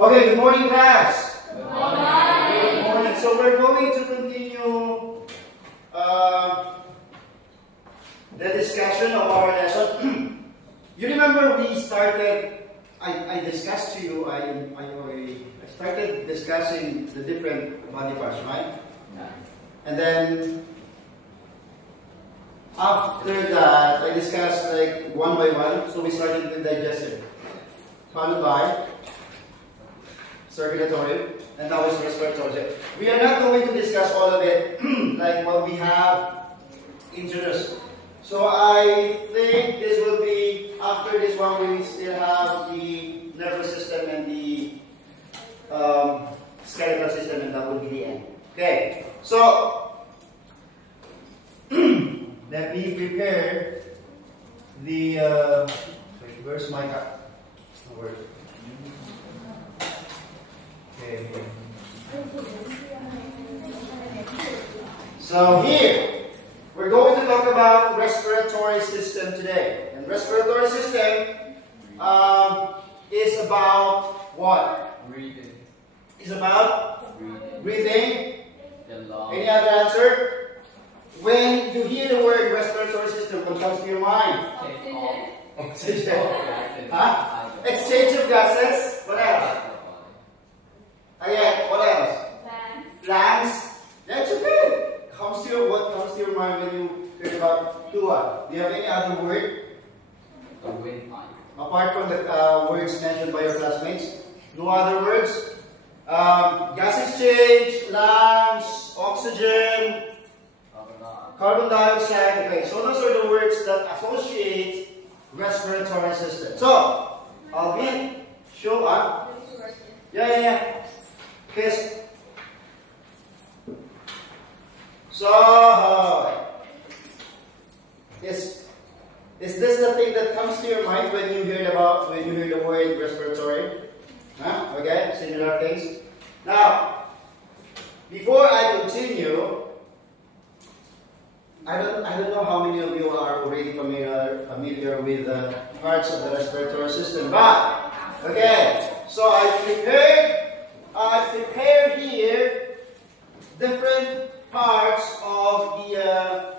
Okay, good morning, class. Good morning. Good morning. So we're going to continue the discussion of our lesson. You remember we started, I discussed to you, I started discussing the different body parts, right? And then after that, I discussed like one by one. So we started with digestive, followed by circulatory, and now it's respiratory. We are not going to discuss all of it like what we have introduced. So I think this will be, after this one, we will still have the nervous system and the skeletal system, and that will be the end. Okay, so let me prepare the, where's my cup? Where? Okay. So here, we're going to talk about respiratory system today. And respiratory system is about what? Breathing. Is about breathing. Any other answer? When you hear the word respiratory system, what comes to your mind? Oxygen. Huh? Exchange of gases. What else? Again, what else? Lungs. That's okay. What comes to your mind when you hear about what? Do you have any other word? Apart from the words mentioned by your classmates? No other words? Gas exchange, lungs, oxygen, carbon dioxide. Okay, so those are the words that associate respiratory system. So, Alvin, show up. Yeah. Kiss. So, is this the thing that comes to your mind when you hear the word respiratory? Huh? Okay, similar things. Now, before I continue, I don't know how many of you are already familiar with the parts of the respiratory system, but okay. So I prepared here different parts of the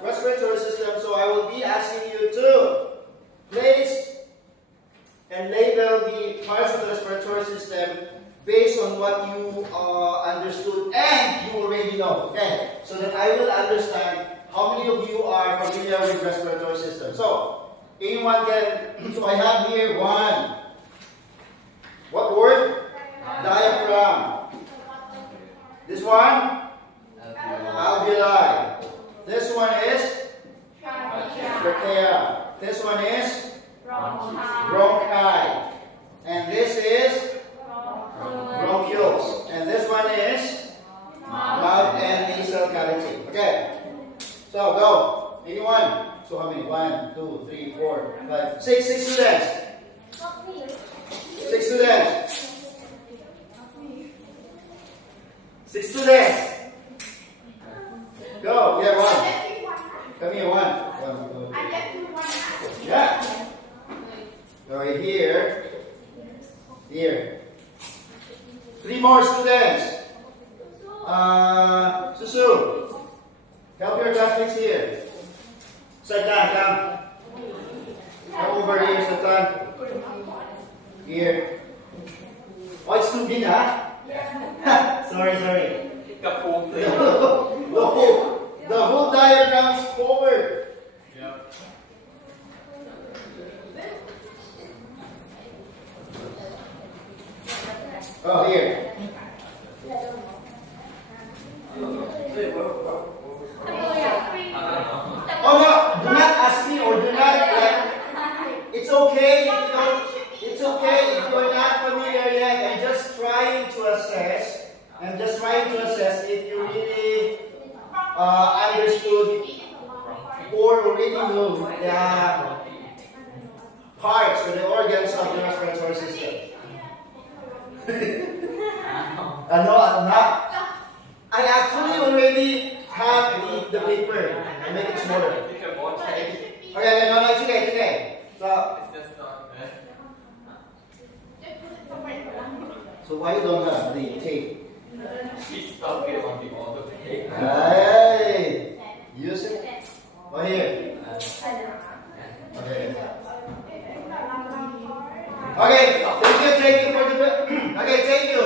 respiratory system. So I will be asking you to place and label the parts of the respiratory system based on what you understood and you already know. Okay, so that I will understand how many of you are familiar with respiratory system. So anyone can. So I have here one. What word? Diaphragm. This one? Alveoli. This one is trachea. This one is bronchi. And this is bronchioles. And this one is mouth and nasal cavity. Okay. So go. Anyone? So how many? 1, 2, 3, 4, 5, 6. 6 students. 6 students. 6 students. Go. Yeah, 1. Come here, 1. 1, 2. Yeah. Go here. Here. 3 more students. Susu. Help your classmates here. Satan, come. Come over here, Satan. Here. Oh, it's too big, huh? Sorry. The whole diagram is forward. Yeah. Oh, here. Oh no, do not ask me or do not. It's okay if you don't. It's okay if you're not familiar yet. I'm just trying to assess. If you really understood or already know the parts or the organs of the respiratory system. No, I'm not. I actually already have the paper. I make it smaller. Okay, no, it's okay. So So why you don't have the tape? She's stuck it on the other page. Right. Use it. Oh, here. Okay. Okay. Thank you for the. Okay, thank you.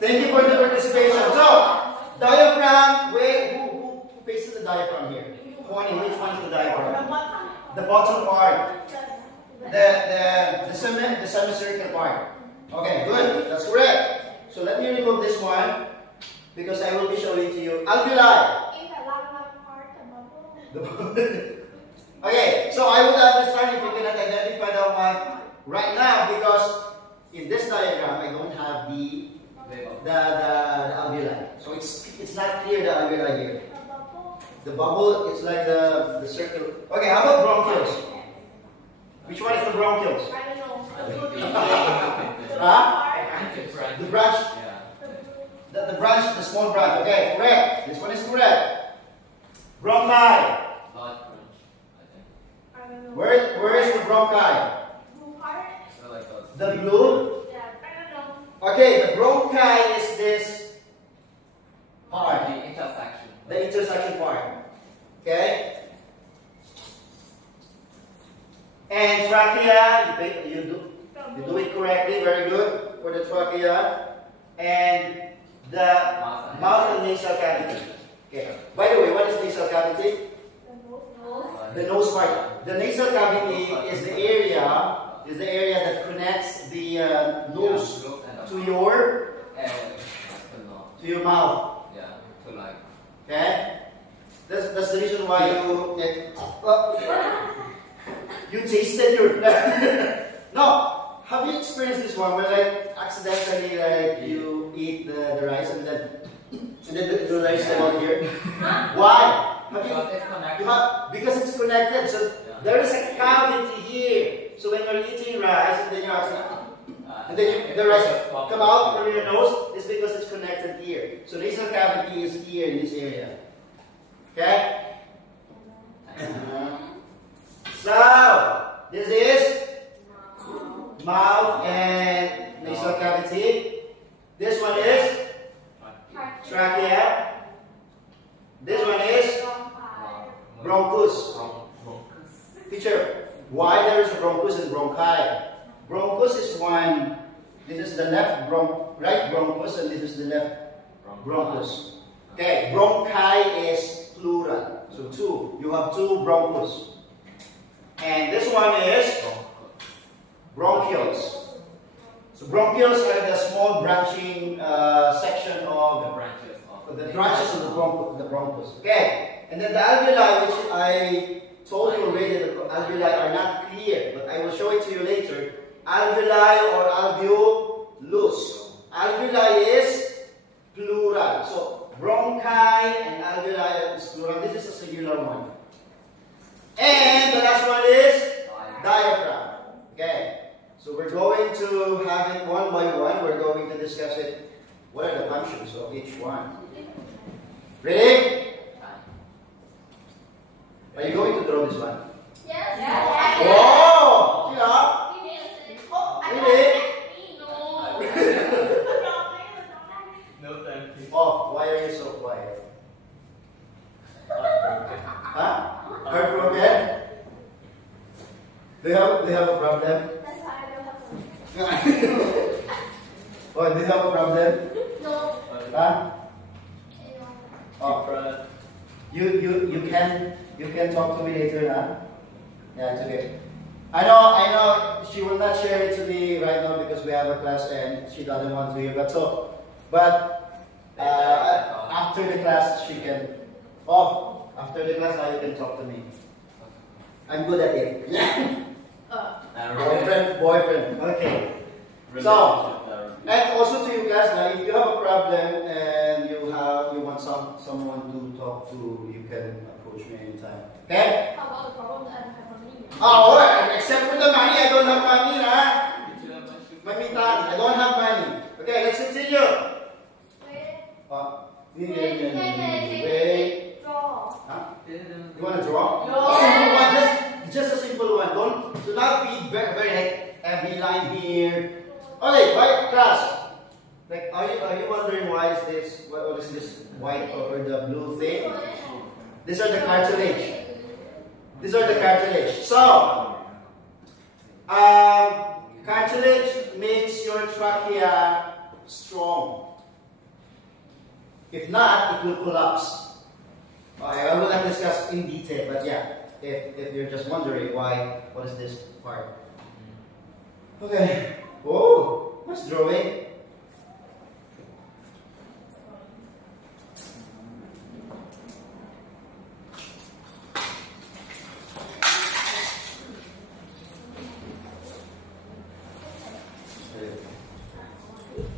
Thank you for the participation. So, diaphragm. Wait, who pasted the diaphragm here? Connie, which one is the diaphragm? The bottom part. The semicircle part. Okay, good. That's correct. So let me remove this one because I will be showing to you alveoli. Okay, so I would understand if you cannot identify that one right now because in this diagram I don't have the alveoli. So it's not clear the alveoli here. The bubble is like the circle. Okay, how about bronchioles? Which one is the bronchioles? I don't know. Huh? The branch. Yeah. The branch, the small branch. Okay, correct. This one is correct. Bronchi. Blood crunch, I think. I don't know. Where is the bronchi? Blue part? So like a The blue. Yeah, I don't know. Okay, the bronchi is this part. the intersection. The intersection part. Okay? And trachea, you do it correctly, very good for the trachea. And the mouth and nasal cavity. Okay. By the way, what is nasal cavity? The nose part. The nasal cavity is the area that connects the nose to your mouth. Yeah, to like. Okay? That's the reason why you tasted your flesh. No, have you experienced this one where like accidentally like you eat the rice and then the rice came out here? Why? Because it's connected. So there is a cavity here. So when you're eating rice and then the rice come out from your nose, it's because it's connected here. So nasal cavity is here in this area. Okay? So, this is mouth and nasal cavity. This one is trachea. This one is bronchus. Picture why there is a bronchus and bronchi. Bronchus is one. This is the right bronchus, and this is the left bronchus. Okay, bronchi is plural. So two. You have two bronchus. And this one is bronchioles. So bronchioles are the small branching section of the branches of the bronchus. Okay, and then the alveoli, which I told you already, the alveoli are not clear, but I will show it to you later. Alveoli or alveolus. Alveoli is plural. So bronchi and alveoli is plural. This is a singular one. And the last one is diaphragm. Okay. So we're going to have it one by one. We're going to discuss it. What are the functions of each one? Ready? Are you going to draw this one? Yes. Oh! Yeah. Really? No, thank you. Oh, why are you so quiet? Huh? Heart problem? Do you have a problem? That's why I don't have one. Oh, do you have a problem? No. Huh? No. Oh, you can talk to me later, huh? Yeah, it's okay. I know she will not share it to me right now because we have a class and she doesn't want to hear that. But after the class she can. Oh, after the class now you can talk to me. I'm good at it. Yeah. Boyfriend. Okay. So, and also to you guys, now if you have a problem and you want someone to talk to, you can approach me anytime. Okay? How about the problem that I don't have money? Oh, alright. Except for the money, I don't have money, huh? I don't have money. Okay, let's continue. Wait. Draw. Huh? You want to draw? No. Simple one, just a simple one. Do not be very heavy line here. Okay, white class. Like, are you wondering why is this? What is this white or the blue thing? These are the cartilage. These are the cartilage. So, cartilage makes your trachea strong. If not, it will collapse. I will not discuss in detail, but yeah, if you're just wondering why, what is this part? Okay. Oh, nice drawing.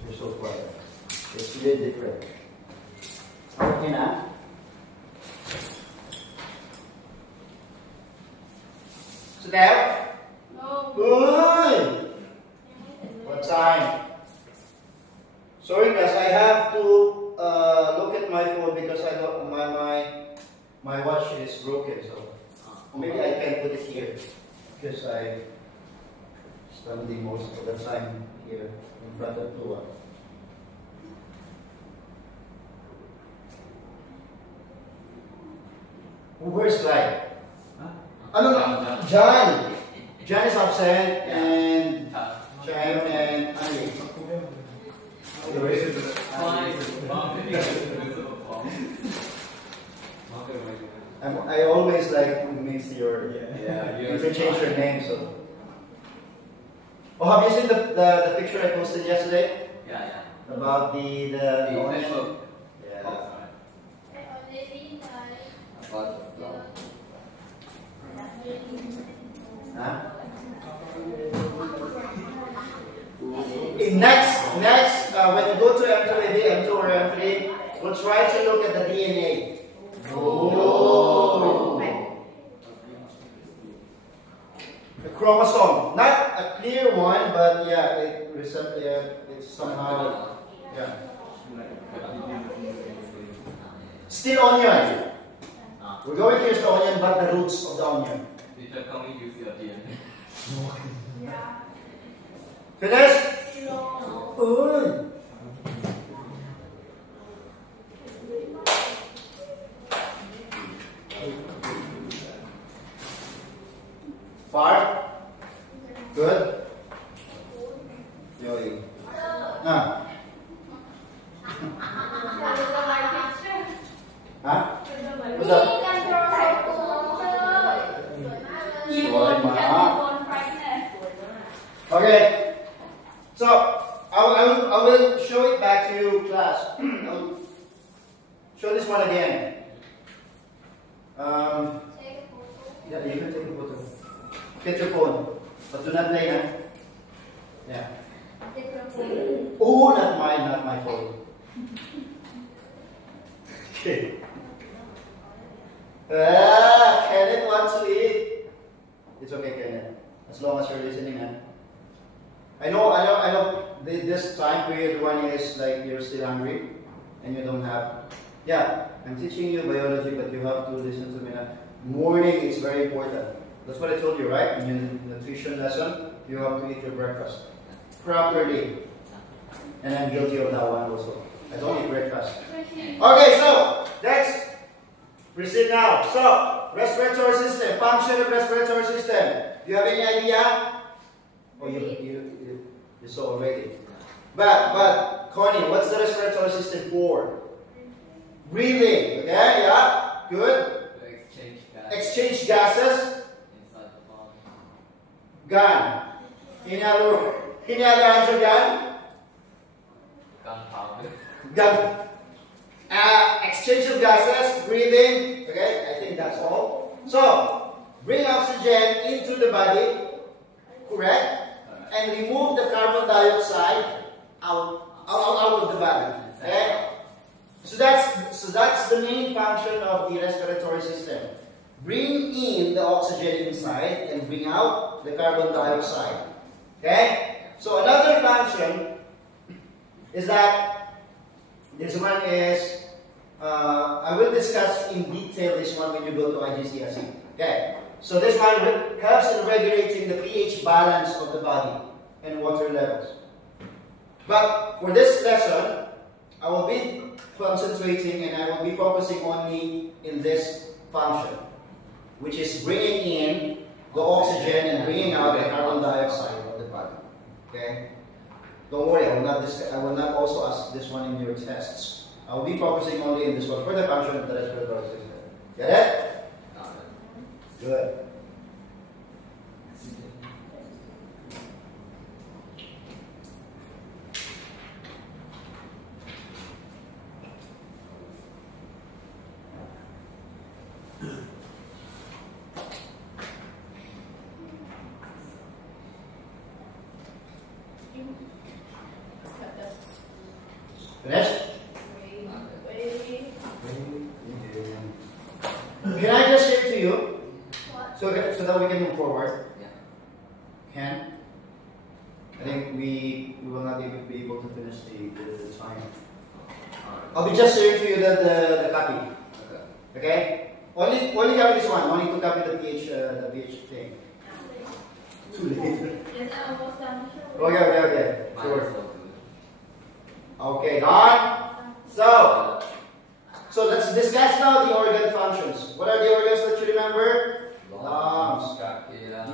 You're so quiet. It's really different. Okay now. So there. No. Good. What time? Sorry guys, I have to look at my phone because I don't, my watch is broken, so maybe I can put it here because I standing most of the time here in front of Tua. Where's Clyde? Huh? No, John. John is absent and Cham and Ali. I always like mix your interchange your name. So. Oh, have you seen the picture I posted yesterday? Yeah. About the Facebook. Yeah. About the flower. Huh? Next, when you go to M2, maybe M2 or M3, we'll try to look at the DNA. Oh. The chromosome, not a clear one, but yeah, it's somehow, yeah. Still onion. We're going to use the onion, but the roots of the onion. Teacher, can we use your DNA? Yeah. Finished? No. Good. Far? Good? Yoy. Ah. Huh? What's up? Okay. So, I will show it back to you, class. I'll show this one again. Yeah, you can take a photo. Get your phone, but do not play, huh? Yeah. Oh, not my phone. Okay. Kenneth wants to eat. It's okay, Kenneth. As long as you're listening, huh? I know. This time period one is like you're still hungry and you don't have. Yeah, I'm teaching you biology, but you have to listen to me now. Morning is very important. That's what I told you, right? In your nutrition lesson, you have to eat your breakfast properly. And I'm guilty of that one also. I don't eat breakfast. Okay, so let's proceed now. So, respiratory system, function of respiratory system. Do you have any idea? Oh, you saw already. But Connie, what's the respiratory system for? Breathing. Okay, yeah, good. Exchange gases. Inside the body. Gun. Any other answer, gun? Gunpowder. Gun. Exchange of gases, breathing. Okay, I think that's all. So, bring oxygen into the body, correct? And remove the carbon dioxide out of the body. Okay? So that's the main function of the respiratory system. Bring in the oxygen inside and bring out the carbon dioxide. Okay? So another function is that this one is, I will discuss in detail this one when you go to IGCSE. Okay? So this one helps in regulating the pH balance of the body and water levels. But for this lesson, I will be concentrating and I will be focusing only in this function, which is bringing in the oxygen and bringing out the carbon dioxide of the body. Okay? Don't worry, I will not also ask this one in your tests. I will be focusing only in this one for the function of the respiratory system. Get it? Good. Finished? Can I just share to you so that we can move forward? Yeah. Can? I think we will not even be able to finish the time. I'll be just sharing to you the copy. Okay? Only copy this one. Only to copy the pH thing. Too late. Yes, I almost done. Okay. Mine Sure. is so good. Okay, done. So let's discuss now the organ functions. What are the organs that you remember? Lungs. Trachea.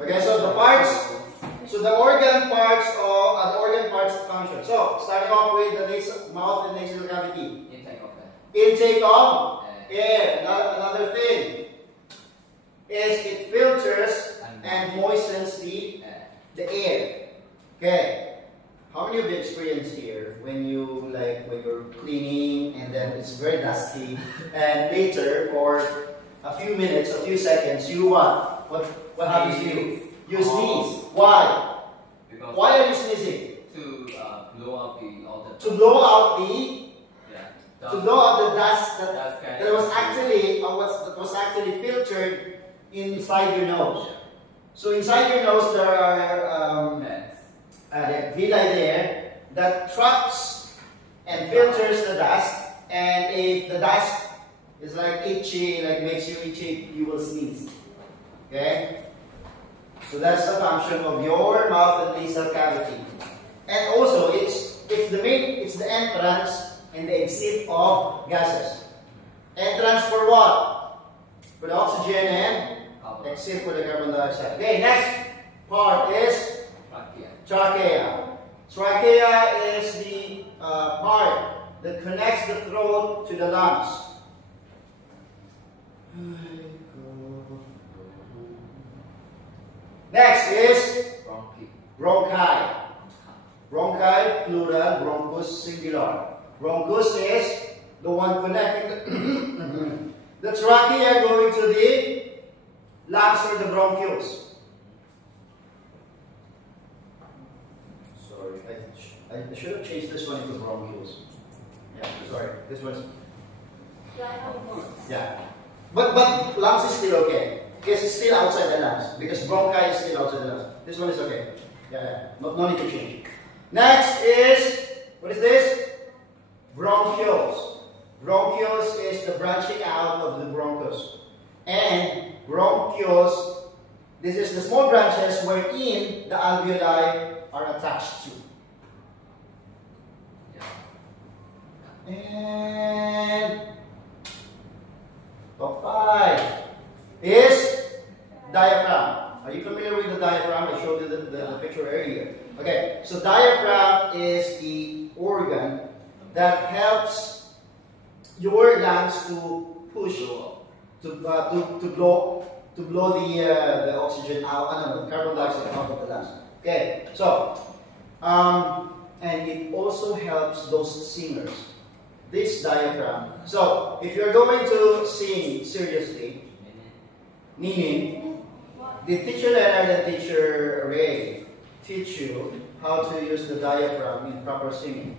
Okay, so the organ parts function. So starting off with the mouth and nasal cavity. Intake of Intake of air. Another thing is it filters and moistens the air. Okay. How many of you experienced here when you're cleaning and then it's very dusty and later or a few minutes, a few seconds, you what? What happens to you? You sneeze. Why? Because Why are you sneezing? to blow out all the To blow out the dust Dust that was actually filtered inside your nose. So inside your nose there are the villi there that traps and filters the dust, and if the dust is like itchy, like makes you itchy, you will sneeze. Okay? So that's the function of your mouth and nasal cavity. And also it's the entrance and the exit of gases. Entrance for what? For the oxygen and exit for the carbon dioxide. Okay, next part is trachea. Trachea is the part that connects the throat to the lungs. Next is bronchi. Bronchi, plural, bronchus, singular. Bronchus is the one connecting the trachea going to the lungs or the bronchioles. Sorry, I should have changed this one into bronchioles. Yeah, sorry, this one's yeah. But lungs is still okay. Because it's still outside the lungs. Because bronchi is still outside the lungs. This one is okay. Yeah. No need to change. Next is, what is this? Bronchioles. Bronchioles is the branching out of the bronchus. And bronchioles, this is the small branches wherein the alveoli are attached to. And top 5 is diaphragm. Are you familiar with the diaphragm? I showed you the picture earlier. Okay, so diaphragm is the organ that helps your lungs to push, to blow the oxygen out, carbon dioxide out of the lungs. Okay, so and it also helps those singers. This diaphragm. So if you're going to sing seriously, meaning the teacher Leonard and teacher Ray teach you how to use the diaphragm in proper singing.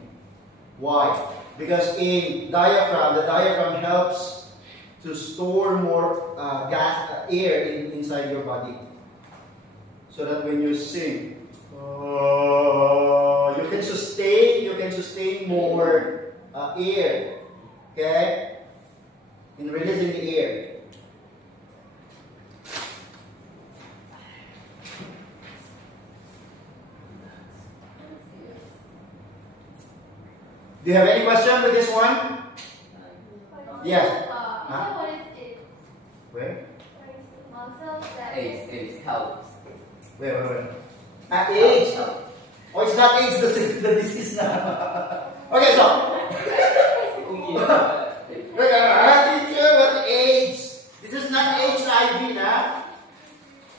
Why? Because in diaphragm, the diaphragm helps to store more air inside your body, so that when you sing, you can sustain more air. Okay, in releasing the air. Do you have any question with this one? Yes. What is it? Where? Muscles that It's helps. Where? AIDS. Oh, it's not AIDS, the disease now. Okay, so. Teacher, what AIDS? This is not HIV, nah?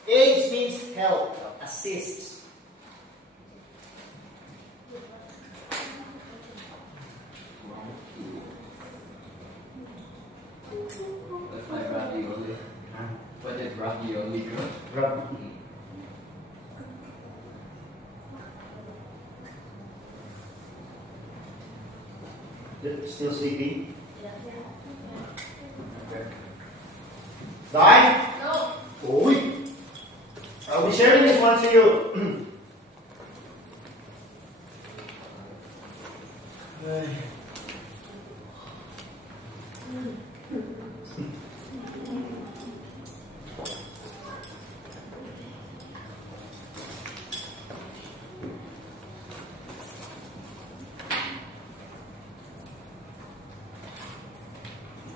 AIDS means help, assist. That's my ravioli. What is ravioli, girl? Still sleeping? Okay. Dine? No. Oi. I'll be sharing this one to you.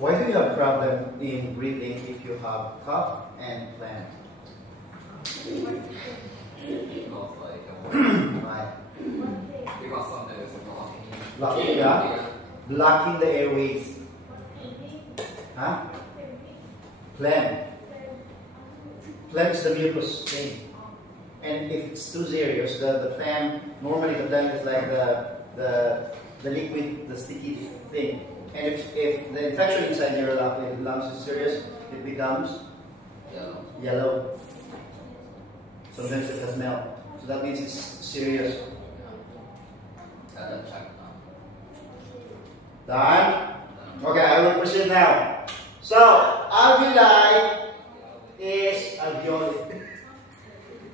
Why do you have problem in breathing if you have cough and phlegm? Because like Why? because sometimes it's blocking. Blocking, yeah? Blocking the airways. Huh? Phlegm. Phlegm is the mucus thing. And if it's too serious, the phlegm, normally the phlegm is like the liquid, the sticky thing. And if the infection inside your lungs is serious, it becomes yellow. Sometimes it has smell. So that means it's serious. Check now. Done? Okay, I will proceed now. So, alveoli is alveoli.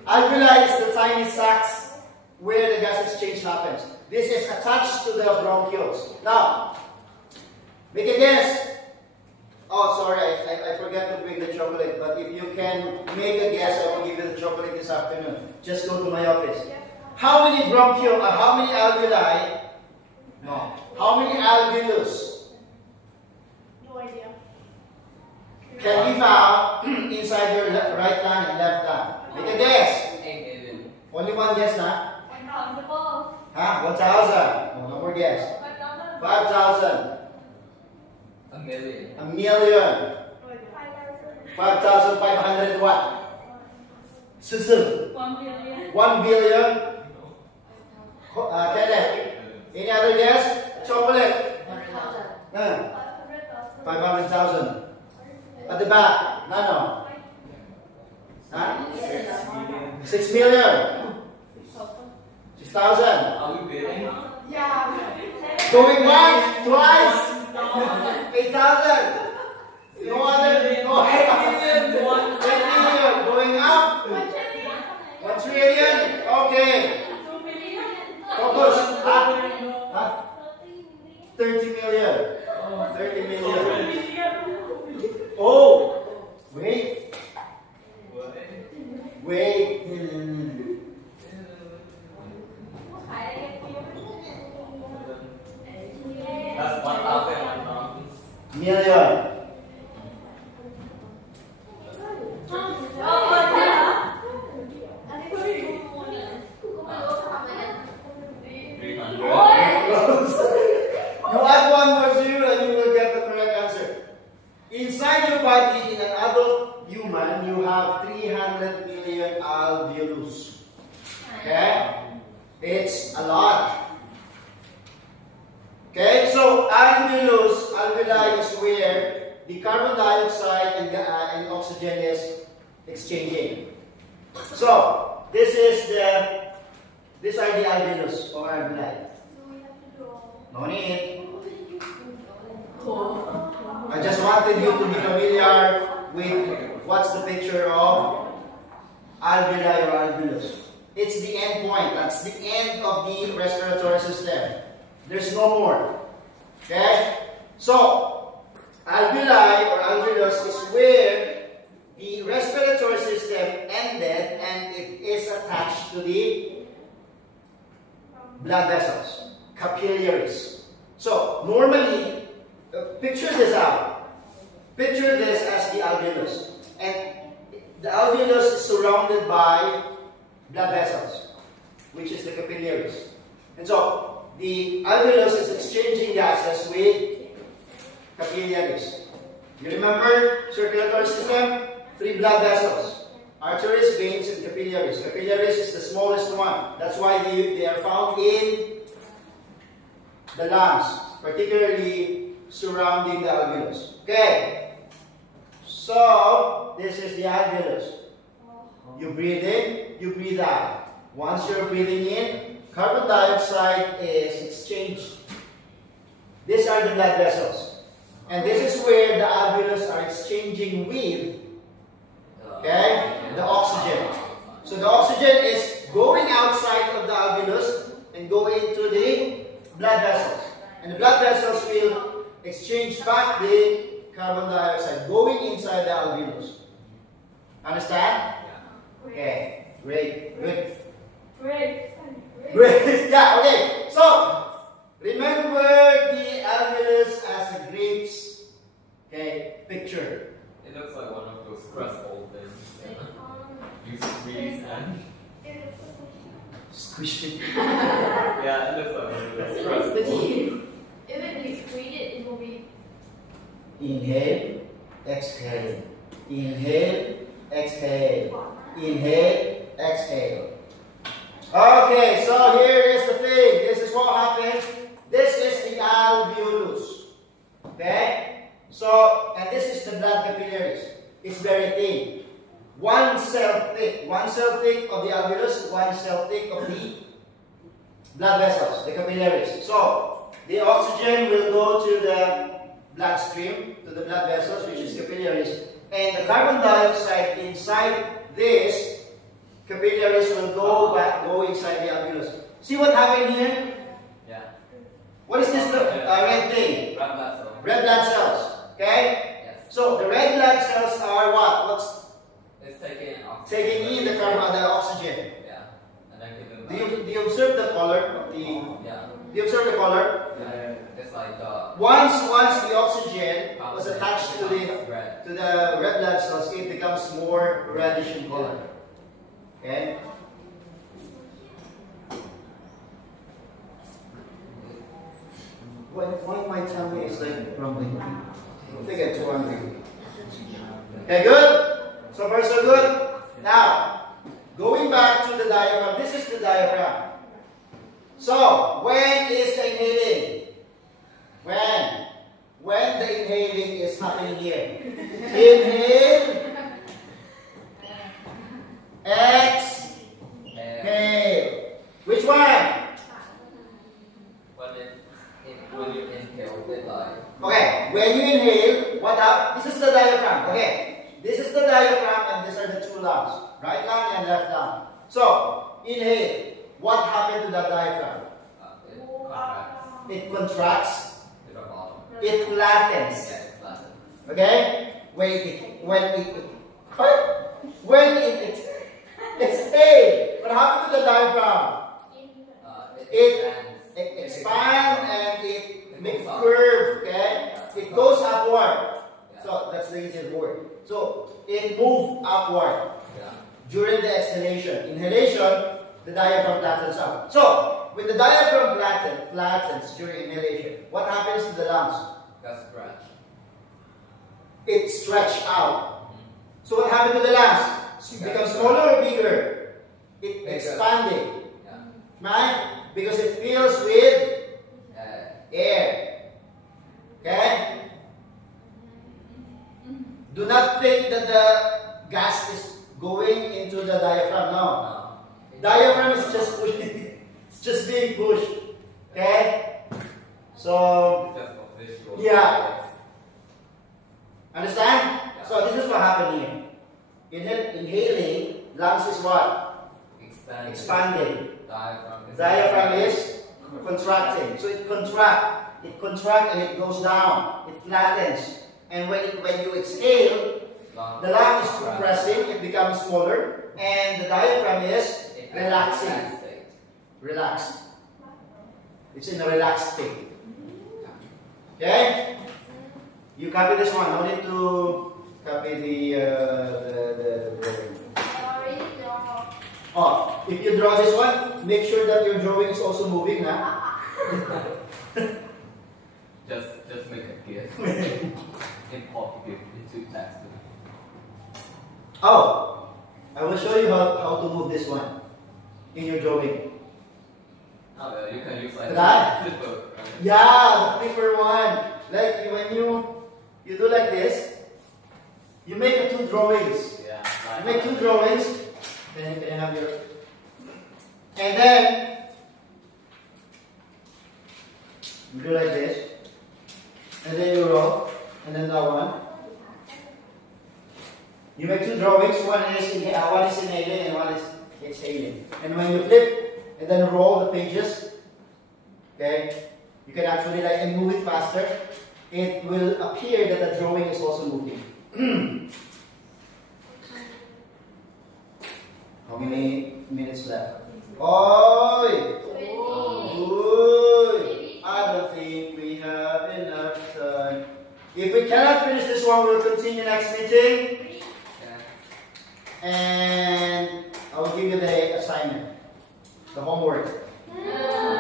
Alveoli is the tiny sacs where the gas exchange happens. This is attached to the bronchioles. Now, make a guess. Oh, sorry, I forgot to bring the chocolate. But if you can make a guess, I will give you the chocolate this afternoon. Just go to my office. How many bronchioles? How many alveoli? No. How many alveolus No idea. can be found inside your right lung and left lung? Make a guess. 8 million. Only one guess, na? Impossible. Huh? 1,000. No more guess. 5,000. A million. A million. 5,500 what? Susu. 1 billion. 1 billion. Kenneth. Any other guess? Chocolate. 500,000. At the back. Nano. Huh? 6 million. 6,000. Are we bidding? Yeah. Going once, twice. 8,000. No other. No 8 million. 10 million. Going up. 1 trillion. Okay. 2 billion. Focus. Huh? 30 million. 30 million. Oh. Wait. Wait. That's 1,000. Million. You add one more zero and you will get the correct answer. Inside your body, in an adult human, you have 300 million alveolus. Okay? It's a lot. Okay, so alveoli is where the carbon dioxide and oxygen is exchanging. So, these are the alveolus or alveoli. No need. I just wanted you to be familiar with what's the picture of alveoli or alveolus. It's the end point. That's the end of the respiratory system. There's no more. Okay? So, alveoli or alveolus is where the respiratory system ended and it is attached to the blood vessels, capillaries. normally, picture this out. Picture this as the alveolus. And the alveolus is surrounded by blood vessels, which is the capillaries. And so, the alveolus is exchanging gases with capillaries. You remember circulatory system? 3 blood vessels: arteries, veins, and capillaries. Capillaries is the smallest one. That's why they are found in the lungs, particularly surrounding the alveolus. Okay. So, this is the alveolus. You breathe in, you breathe out. Once you're breathing in, carbon dioxide is exchanged. These are the blood vessels. And this is where the alveolus are exchanging with, okay, the oxygen. So the oxygen is going outside of the alveolus and go into the blood vessels. And the blood vessels will exchange back the carbon dioxide going inside the alveolus. Understand? Okay, great, good. Great. Great. Yeah, okay. So, remember the alveolus as a grapes, okay, picture. It looks like one of those stressful things. You squeeze and Squish it. yeah, it looks like one of those stressful. Even if you squeeze it, it will be. Inhale, exhale. Inhale, exhale. Inhale, exhale. Okay, so here is the thing. This is what happens. This is the alveolus. Okay? So, and this is the blood capillaries. It's very thin. 1 cell thick. 1 cell thick of the alveolus, 1 cell thick of the blood vessels, the capillaries. So, the oxygen will go to the bloodstream, to the blood vessels, which is capillaries. And the carbon dioxide inside this capillaries will go inside the alveolus. See what happened here? Yeah. What is this red thing? Red blood cells. Red blood cells. Okay? Yes. So the red blood cells are what? It's taking oxygen. Taking in the oxygen. Yeah. And then giving back. Do you observe the color of the? Yeah. Do you observe the color? Yeah. It's like Once the oxygen was attached to the red. red blood cells, it becomes more reddish in color. Okay? Why my tummy is like rumbling? I think I'm too hungry. Okay, good? So far so good? Now, going back to the diaphragm. This is the diaphragm. So, when is the inhaling? When the inhaling is happening here. Inhale. Exhale. Which one? When you inhale, it like. Okay, when you inhale, what up? This is the diaphragm. Okay, this is the diaphragm and these are the 2 lungs. Right lung and left lung. So, inhale. What happened to the diaphragm? It contracts. It contracts. To the bottom. It flattens. Yeah, it flattens. Okay? When it exhale, what happened to the diaphragm? It expands and it makes curve. Okay? It goes upward. So that's the easiest word. So it moves upward during the exhalation. Inhalation, the diaphragm flattens out. So when the diaphragm flattens during inhalation, what happens to the lungs? Stretch. It stretches out. So what happened to the lungs? It becomes smaller or bigger? It expanded. Yeah. Right? Because it fills with air. Okay? Do not think that the gas is going into the diaphragm. No. Diaphragm is just pushing. It's just being pushed. Okay? So, yeah. Understand? So this is what happened here. Inhaling, lungs is what? Expanding. Diaphragm is contracting. So it contracts and it goes down. It flattens. And when you exhale, the lung is compressing, it becomes smaller, and the diaphragm is relaxing. Relaxed. It's in a relaxed state. Okay? You copy this one. No need to copy the drawing. Oh, if you draw this one, make sure that your drawing is also moving, huh? Just make a gift. Import the gift into text. Oh, I will show you how to move this one in your drawing. Oh, well, you can use like Right? flipper. Right? Yeah, the flipper one. Like when you do like this, you make two drawings. Yeah. You make two drawings, then you can have your, and then you do like this, and then you roll, and then that one. You make two drawings. One is inhaling and one is exhaling. And when you flip and then roll the pages, okay, you can actually like and move it faster. It will appear that the drawing is also moving. How many minutes left? Oi! Oi! I don't think we have enough time. If we cannot finish this one, we'll continue next meeting. And I will give you the assignment, the homework.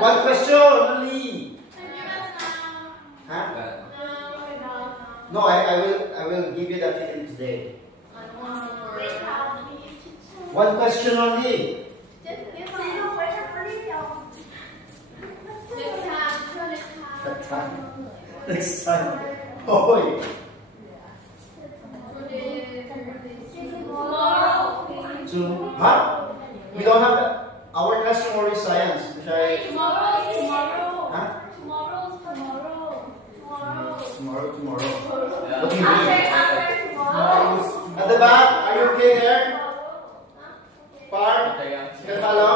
One question only. Huh? No, I will give you that ticket today. One question only. Next time. Oh. Huh? We don't have that. Our class tomorrow is science. Tomorrow. Huh? Tomorrow. Yeah. What do you mean? At the back, are you okay there? Far? You can follow?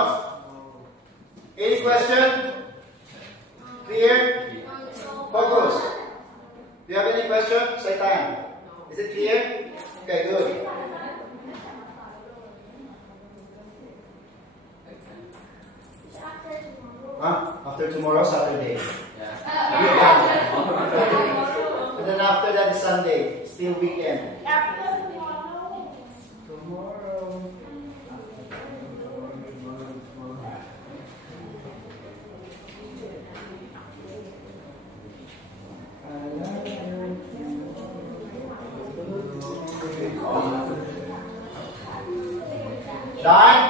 Any question? Clear? Focus. Do you have any question? Saitan. Is it clear? Okay, good. Huh? After tomorrow, Saturday. Yeah. And then after that is Sunday. Still weekend. Tomorrow. Done?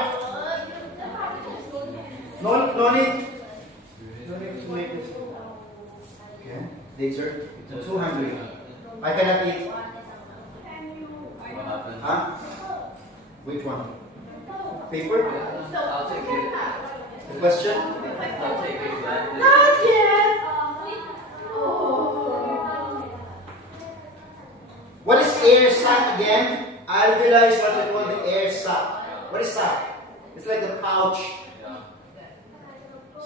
No need. No need to make this. Okay. Dessert. I'm too hungry. I cannot eat. What happened? Huh? Which one? Paper? I'll take it. The question? I'll take it like this. What is air sac again? Alveoli is what I call the air sac. What is sac? It's like the pouch.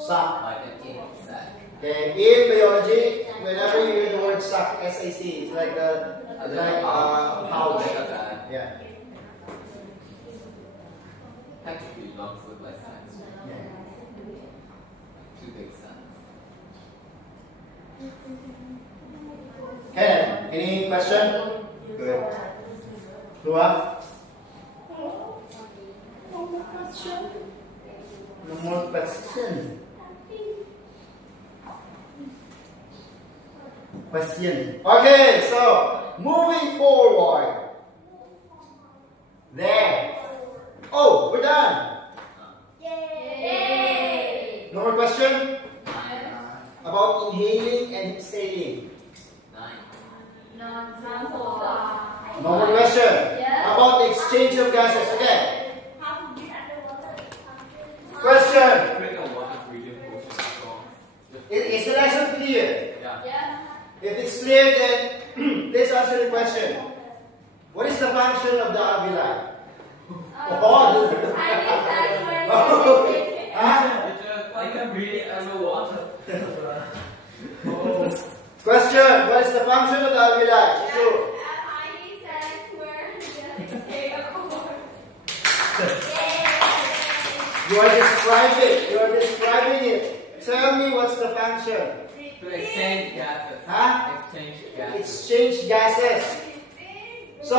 Sac. Like an ink sac. Okay. In biology, whenever you hear the word sac, S-A-C, it's like the pouch. Yeah. Technically, lungs look like sacks. Yeah. Two big sacks. Okay. Any question? Good. Dua? No more question. Okay, so moving forward. There. Oh, we're done. No more question about inhaling and exhaling. 9. No more question about the exchange of gases. Okay. Question. Drink a water breathing potion. Is the lesson clear? Yeah. If it's clear, then let's answer the question. What is the function of the alveoli? I can breathe it underwater. Question. What is the function of the alveoli? So, you are describing it. Tell me what's the function. To exchange gases. Huh? Exchange gases. Exchange gases. So,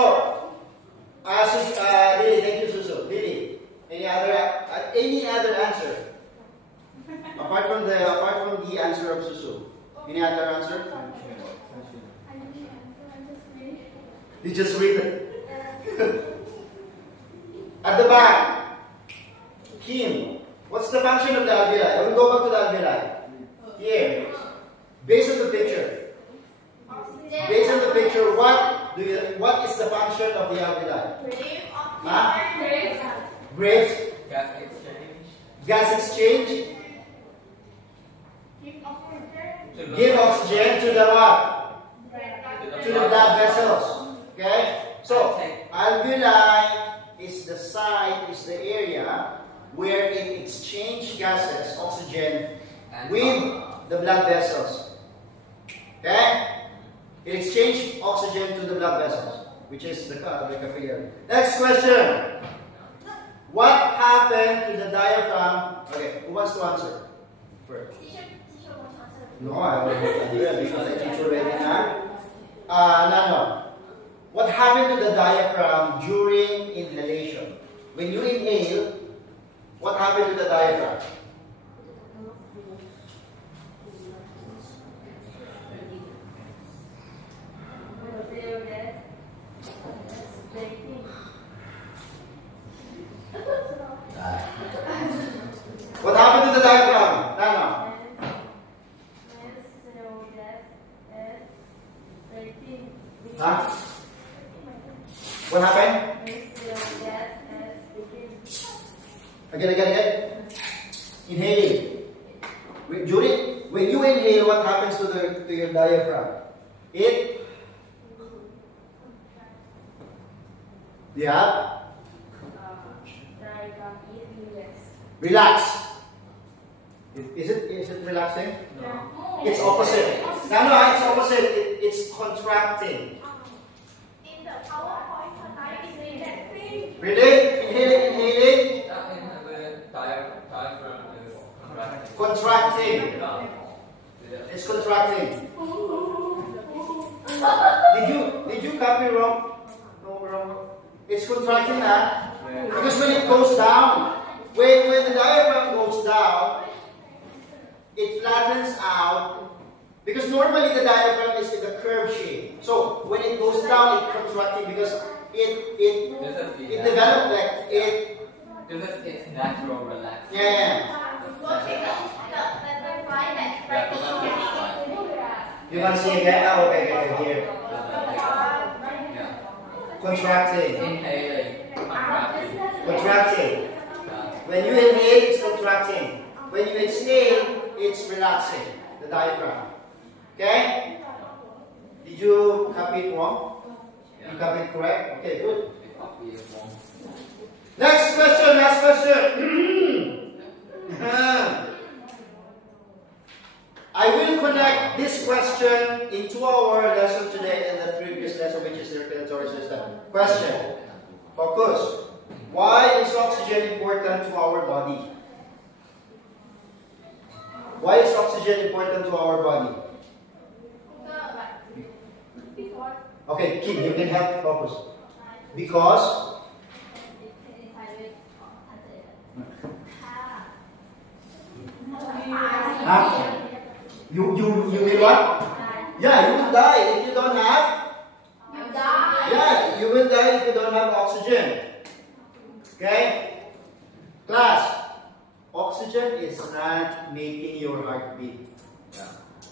Lily, thank you, Susu. Lily, any other answer? apart from the answer of Susu, any other answer? You just read it. At the back, Kim, what's the function of the alveoli? I will go back to the alveoli. Here, based on the picture. Based on the picture, what is the function of the alveoli? Huh? Breaks. Gas exchange. Gas exchange. Give oxygen to the what? To the blood vessels. Okay? So, alveoli is the site, is the area where it exchanges gases, oxygen, with the blood vessels. Okay? It exchanges oxygen to the blood vessels, which is the capillary. Next question. What happened to the diaphragm? Okay, who wants to answer first? No, I will do it because I teach already now. No. What happened to the diaphragm during inhalation? When you inhale, what happened to the diaphragm? What happened to the diaphragm? No. Huh? What happened? Again. Inhaling. When you inhale, what happens to your diaphragm? It. Yeah. Relax. Is it relaxing? No. It's opposite. No, it's opposite. It's contracting. In the PowerPoint, it's relaxing. Really? Inhaling. The diaphragm is Contracting. It's contracting. Did you copy wrong? No, wrong. It's contracting now. Because when it goes down, when the diaphragm goes down, it flattens out. Because normally the diaphragm is in the curved shape. So when it goes down, it's contracting because it developed like it. This is its natural relaxation. Yeah. You want to see again? Oh, okay, here. Contracting. Inhaling. Contracting. When you inhale, it's contracting. When you exhale, it's relaxing. The diaphragm. Okay? Did you copy it wrong? You copy it correct? Okay, good. Next question, last question. I will connect this question into our lesson today and the previous lesson, which is the respiratory system. Question. Focus. Why is oxygen important to our body? Why is oxygen important to our body? Okay, Kim, you can help focus. Because you will what? Yeah, you will die if you don't have. You die. Yeah, you will die if you don't have oxygen. Okay? Class, oxygen is not making your heart beat.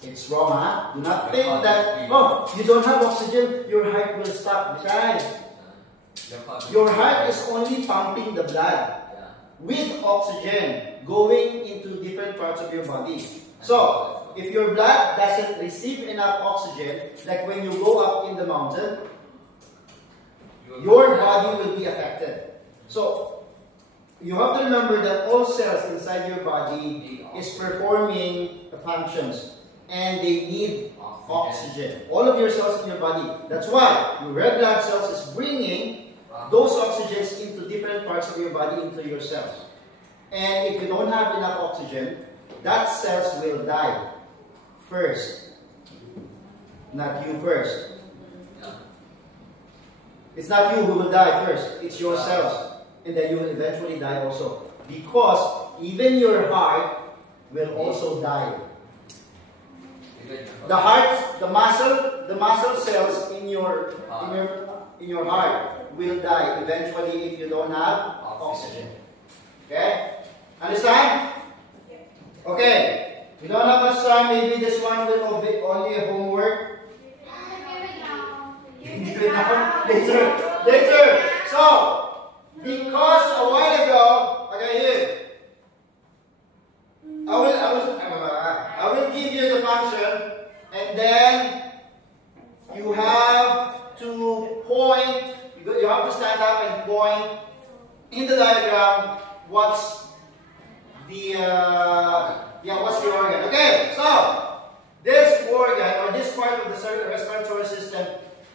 It's wrong, huh? Do not think that, oh, you don't have oxygen, your heart will stop. Besides, your heart is only pumping the blood with oxygen going into different parts of your body. So, if your blood doesn't receive enough oxygen, like when you go up in the mountain, your body will be affected. So, you have to remember that all cells inside your body is performing the functions and they need oxygen. All of your cells in your body. That's why your red blood cells is bringing those oxygens into different parts of your body, into your cells. And if you don't have enough oxygen, that cells will die first. Not you first. It's not you who will die first. It's yourselves. And then you will eventually die also. Because even your heart will also die. The heart, the muscle cells in your heart will die eventually if you don't have oxygen. Okay? Understand? Okay. We don't have much time. Maybe this one will be only a homework. Later. So, because a while ago, okay, here, I will give you the function, and then you have to point. You have to stand up and point in the diagram. What's the organ? Okay, so this organ or this part of the respiratory system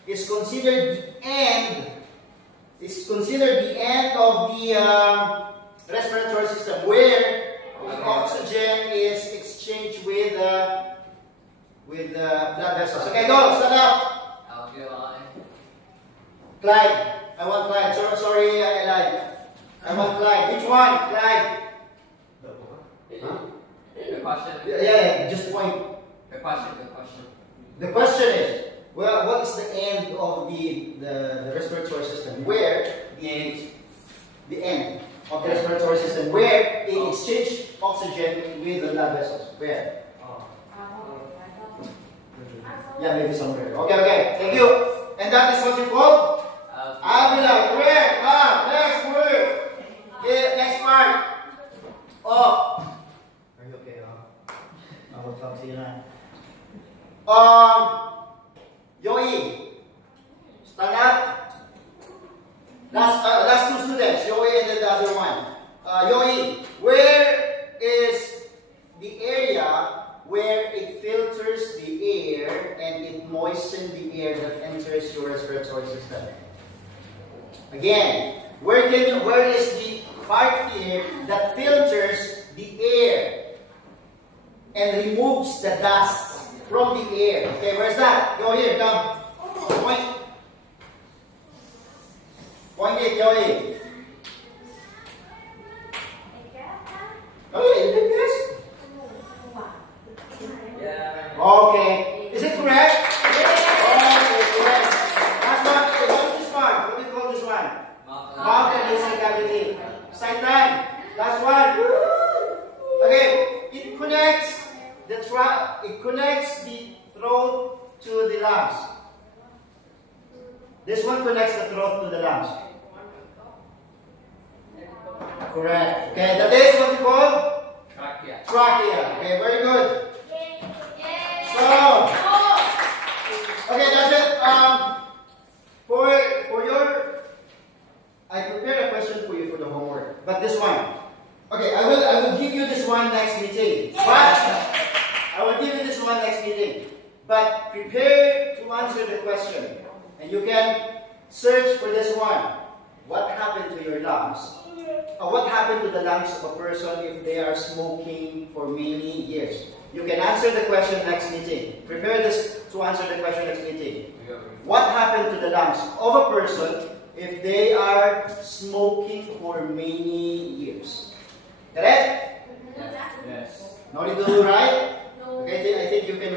is considered the end. Is considered the end of the respiratory system, where the oxygen is exchanged with blood vessels. Okay, go, stand up. Clyde. I want Clyde. Sorry, Eli. I want Clyde. Which one? Clyde. Huh? The question. Yeah, just point. The question. The question is, well, what is the end of the respiratory system? Where the end of the respiratory system, where it exchanges oxygen with the blood vessels. Where? Yeah, maybe somewhere. Okay. Thank you. And that is what you call alveoli. Correct. Next word. Okay, next part. Are you okay? I will talk to you now. Yoi. Stand up. Last two students. Yoi and then the other one. Yoi. Where is the area where it filters the air and it moistens the air that enters your respiratory system? Again, where is the part here that filters the air and removes the dust from the air? Okay, where's that? Go here, come. Point. Point it, go here. Okay, you did this? Okay. Is it correct? Okay, correct. That's what. What is this one? What do you call this one? Mouth and nasal cavity. Side time. Last one. Okay. It connects the throat to the lungs. This one connects the throat to the lungs. Correct. Okay. That is what you call trachea. Trachea. Okay. Very good. So, okay, that's it. For your, I prepared a question for you for the homework, but this one. Okay, I will give you this one next meeting. But prepare to answer the question, and you can search for this one. What happened to your lungs? What happened to the lungs of a person if they are smoking for many years? You can answer the question next meeting. Prepare this to answer the question next meeting. What happened to the lungs of a person if they are smoking for many years? Correct? Yes. No need to do right? Okay, I think you can